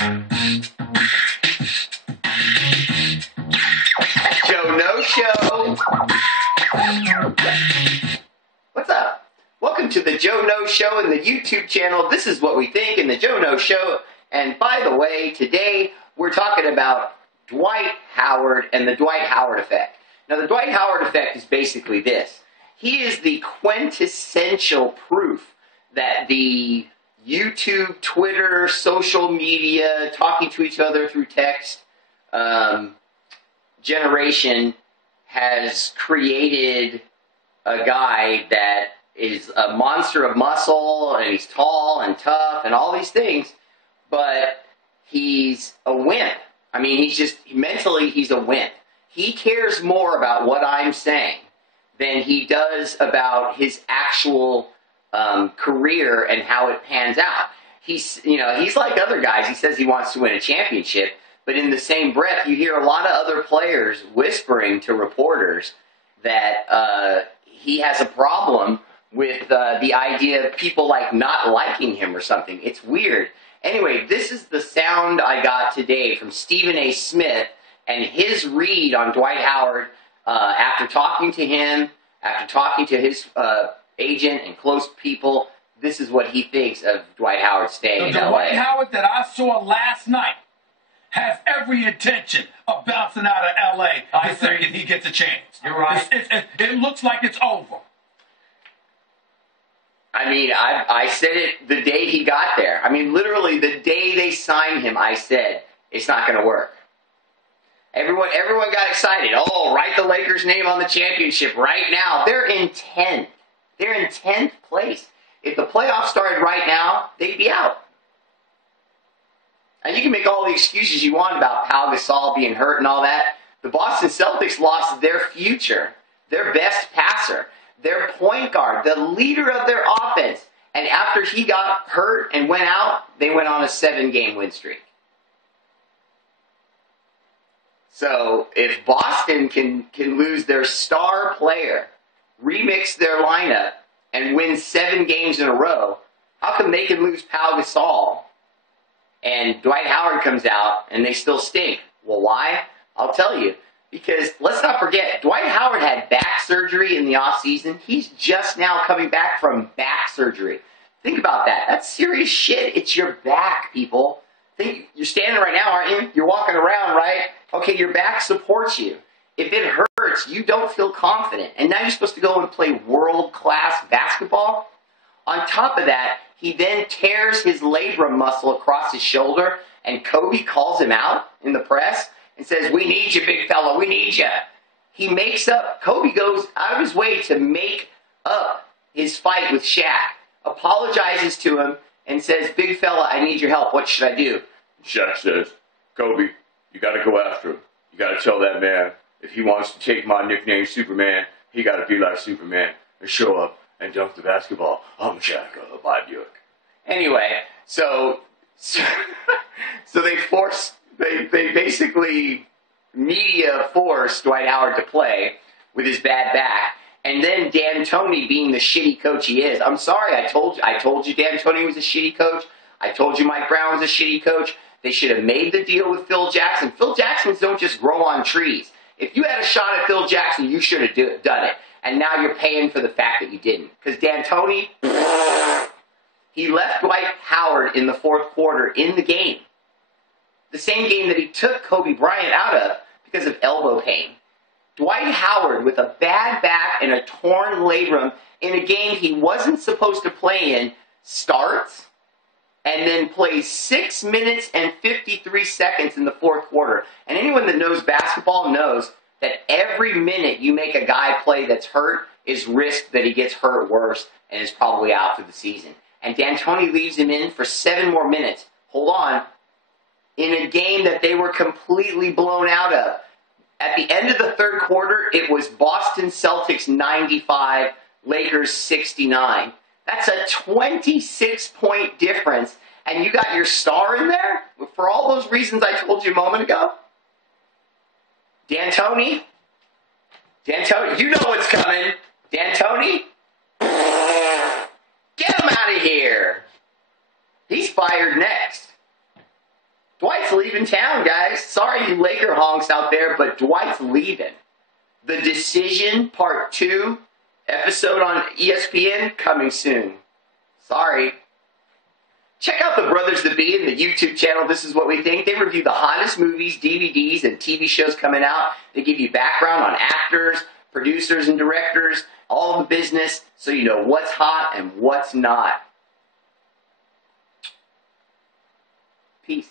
Joe No Show. What's up? Welcome to the Joe No Show and the YouTube channel. This is what we think in the Joe No Show. And by the way, today we're talking about Dwight Howard and the Dwight Howard effect. Now, the Dwight Howard effect is basically this. He is the quintessential proof that the YouTube, Twitter, social media, talking to each other through text generation has created a guy that is a monster of muscle, and he's tall and tough and all these things, but he's a wimp. I mean, mentally, he's a wimp. He cares more about what I'm saying than he does about his actual career and how it pans out. He's like other guys. He says he wants to win a championship, but in the same breath, you hear a lot of other players whispering to reporters that he has a problem with the idea of people like not liking him or something. It's weird. Anyway, this is the sound I got today from Stephen A. Smith and his read on Dwight Howard after talking to him, after talking to his agent and close people. This is what he thinks of Dwight Howard staying in LA. The Dwight Howard that I saw last night has every intention of bouncing out of LA the second he gets a chance. You're right. It looks like it's over. I mean, I said it the day he got there. I mean, literally the day they signed him, I said, it's not going to work. Everyone got excited. Oh, write the Lakers' name on the championship right now. They're in 10th. They're in 10th place. If the playoffs started right now, they'd be out. And you can make all the excuses you want about Pau Gasol being hurt and all that. The Boston Celtics lost their future, their best passer, their point guard, the leader of their offense. And after he got hurt and went out, they went on a 7-game win streak. So if Boston can lose their star player, remix their lineup, and win 7 games in a row, how come they can lose Pau Gasol and Dwight Howard comes out and they still stink? Well, why? I'll tell you. Because let's not forget, Dwight Howard had back surgery in the offseason. He's just now coming back from back surgery. Think about that. That's serious shit. It's your back, people. You're standing right now, aren't you? You're walking around, right? Okay, your back supports you. If it hurts, you don't feel confident. And now you're supposed to go and play world-class basketball? On top of that, he then tears his labrum muscle across his shoulder, and Kobe calls him out in the press and says, "We need you, big fella, we need you." Kobe goes out of his way to make up his fight with Shaq, apologizes to him, and says, "Big fella, I need your help. What should I do?" Shaq says, "Kobe, you got to go after him. You got to tell that man, if he wants to take my nickname Superman, he got to be like Superman and show up and dunk the basketball. I'm Shaq, bye, Buick." Anyway, so they basically media forced Dwight Howard to play with his bad back. And then D'Antoni, being the shitty coach he is, I'm sorry, I told you D'Antoni was a shitty coach. I told you Mike Brown was a shitty coach. They should have made the deal with Phil Jackson. Phil Jacksons don't just grow on trees. If you had a shot at Phil Jackson, you should have done it. And now you're paying for the fact that you didn't. Because D'Antoni, he left Dwight Howard in the fourth quarter in the game. The same game that he took Kobe Bryant out of because of elbow pain. Dwight Howard with a bad back and a torn labrum in a game he wasn't supposed to play in starts and then plays 6 minutes and 53 seconds in the fourth quarter. And anyone that knows basketball knows that every minute you make a guy play that's hurt is risk that he gets hurt worse and is probably out for the season. And D'Antoni leaves him in for 7 more minutes. Hold on. In a game that they were completely blown out of. At the end of the third quarter, it was Boston Celtics 95, Lakers 69. That's a 26-point difference, and you got your star in there for all those reasons I told you a moment ago? D'Antoni, you know what's coming. D'Antoni, get him out of here. He's fired next. Dwight's leaving town, guys. Sorry, you Laker honks out there, but Dwight's leaving. The Decision Part 2 episode on ESPN coming soon. Sorry. Check out the Brothers to Be in the YouTube channel. This is what we think. They review the hottest movies, DVDs, and TV shows coming out. They give you background on actors, producers, and directors, all the business, so you know what's hot and what's not. Peace.